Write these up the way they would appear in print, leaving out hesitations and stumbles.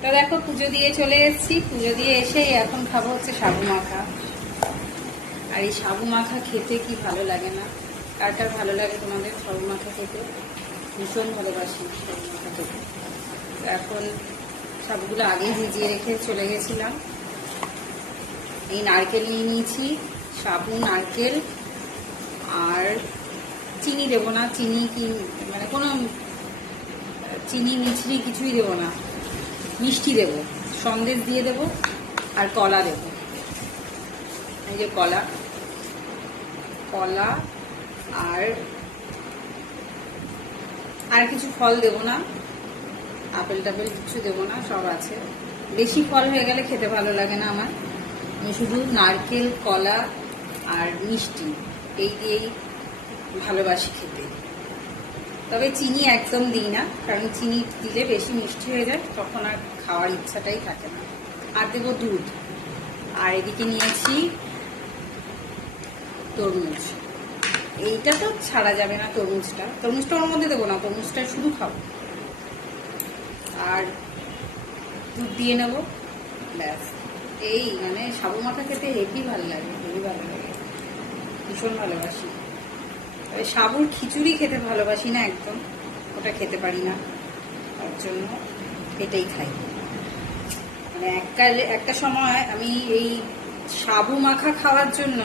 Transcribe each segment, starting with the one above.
তো দেখো পুজো দিয়ে চলে এসেছি, পুজো দিয়ে এসে এখন খাবো হচ্ছে সাবু মাখা। আর এই সাবু মাখা খেতে কি ভালো লাগে না? কার কার ভালো লাগে তোমাদের সাবু মাখা খেতে? ভীষণ ভালোবাসি সাবু মাখা খেতে। এখন সাবুগুলো আগেই ভিজিয়ে রেখে চলে গেছিলাম। এই নারকেল নিয়ে নিয়েছি, সাবু, নারকেল, আর চিনি দেবো না। চিনি কি মানে কোনো চিনি মিছরি কিছুই দেবো না, মিষ্টি দেবো, সন্দেশ দিয়ে দেবো, আর কলা দেবো। এই যে কলা, কলা আর কিছু ফল দেবো না, আপেল টাপেল কিছু দেবো না, সব আছে। বেশি ফল হয়ে গেলে খেতে ভালো লাগে না আমার। আমি শুধু নারকেল, কলা আর মিষ্টি এই দিয়েই ভালোবাসি খেতে। তবে চিনি একদম দিই না, কারণ চিনি দিলে বেশি মিষ্টি হয়ে যায়, তখন আর খাওয়ার ইচ্ছাটাই থাকে না। আর দেবো দুধ। আর এদিকে নিয়েছি তরমুজ। এইটা তো ছাড়া যাবে না, তরমুজটা ওর মধ্যে দেবো না, তরমুজটা শুধু খাবো। আর দুধ দিয়ে নেবো, ব্যাস। এই মানে সাবু মাখা খেতে হেভি ভালো লাগে, ভীষণ ভালোবাসি। সাবুর খিচুড়ি খেতে ভালোবাসি না একদম, ওটা খেতে পারি না, তার জন্য এটাই খাই। মানে একটা সময় আমি এই সাবু মাখা খাওয়ার জন্য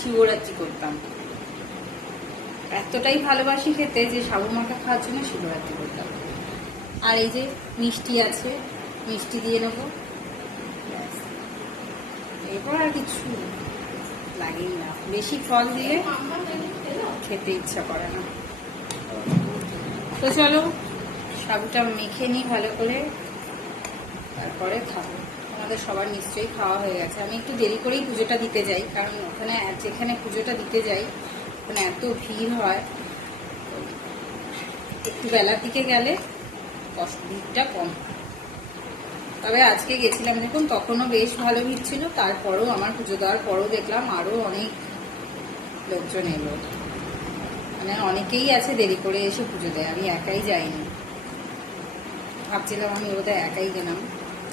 শিবরাত্রি করতাম। এতটাই ভালোবাসি খেতে যে সাবু মাখা খাওয়ার জন্য শিবরাত্রি করতাম। আর এই যে মিষ্টি আছে, মিষ্টি দিয়ে নেবো, এরপর আর কিছু লাগেই না। বেশি ফল দিয়ে খেতে ইচ্ছা করে না। তো চলো সাবুটা মেখে নিই ভালো করে, তারপরে খাবো। আমাদের সবার নিশ্চয়ই খাওয়া হয়ে গেছে। আমি একটু দেরি করেই পুজোটা দিতে যাই, কারণ ওখানে যেখানে পুজোটা দিতে যাই ওখানে এত ভিড় হয়, একটু বেলার দিকে গেলে ভিড়টা কম। তবে আজকে গেছিলাম যখন, তখনও বেশ ভালো ভিড় ছিল। তারপরেও আমার পুজো দেওয়ার পরও দেখলাম আরো অনেক লোকজন এলো। মানে অনেকেই আছে দেরি করে এসে পুজো দেয়, আমি একাই যাইনি। ভাবছিলাম আমি ওদের একাই গেলাম,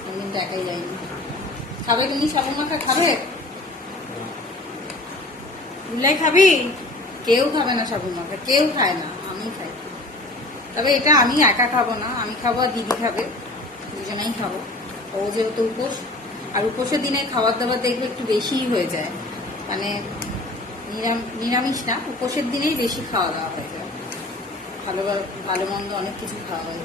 আমি কিন্তু একাই যাইনি। খাবে তুমি সাবু মাখা? খাবে? দুলাই খাবি? কেউ খাবে না সাবু মাখা, কেউ খায় না, আমি খাই। তবে এটা আমি একা খাবো না, আমি খাবো আর দিদি খাবে, দুজনেই খাবো। ও যেহেতু উপোস, আর উপোসের দিনে খাবার দাবার দেখবে একটু বেশিই হয়ে যায়। মানে নিরামিষ না, উপোসের দিনেই বেশি খাওয়া দাওয়া হয়ে যায়, ভালো ভালো মন্দ অনেক কিছু খাওয়া হয়ে যায়।